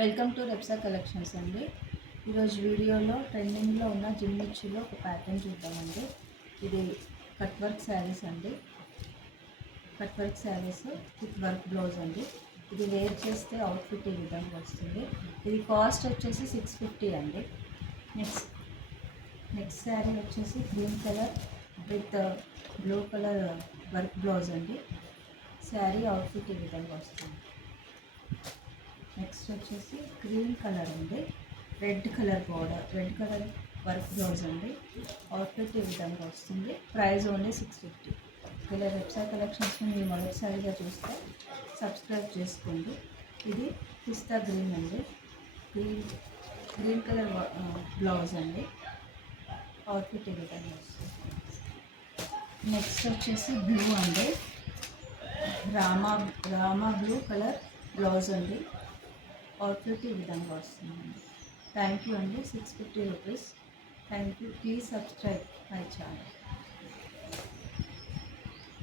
Welcome to రెప్సా collections అండి. ఈరోజు వీడియోలో ట్రెండింగ్లో ఉన్న జిమ్మిచ్చులో ఒక ప్యాటర్న్ చూద్దామండి. ఇది కట్ వర్క్ శారీస్ అండి. Cut work saris with work blouse అండి. ఇది వేర్ చేస్తే అవుట్ఫిట్ ఈ విధంగా వస్తుంది. ఇది కాస్ట్ వచ్చేసి 650 అండి. నెక్స్ట్ శారీ వచ్చేసి green colour with blue colour work blouse అండి. శారీ అవుట్ఫిట్ ఈ విధంగా వస్తుంది. నెక్స్ట్ వచ్చేసి గ్రీన్ కలర్ అండి, red colour border, red colour work blouse అండి. అవుట్ఫిట్ ఈ విధంగా వస్తుంది. Price only 650. ఇలా రెప్సా కలెక్షన్స్ని మీరు మొదటిసారిగా చూస్తే సబ్స్క్రైబ్ చేసుకోండి. ఇది పిస్తా గ్రీన్ అండి, గ్రీన్ కలర్ బ్లౌజ్ అండి. అవుట్ఫిట్ ఈ విధంగా వస్తుంది. నెక్స్ట్ వచ్చేసి బ్లూ అండి, రామా బ్లూ కలర్ బ్లౌజ్ అండి. అవుట్ఫిట్ ఈ విధంగా వస్తుందండి. థ్యాంక్ యూ అండి. 650 rupees. Thank you. Please subscribe my channel.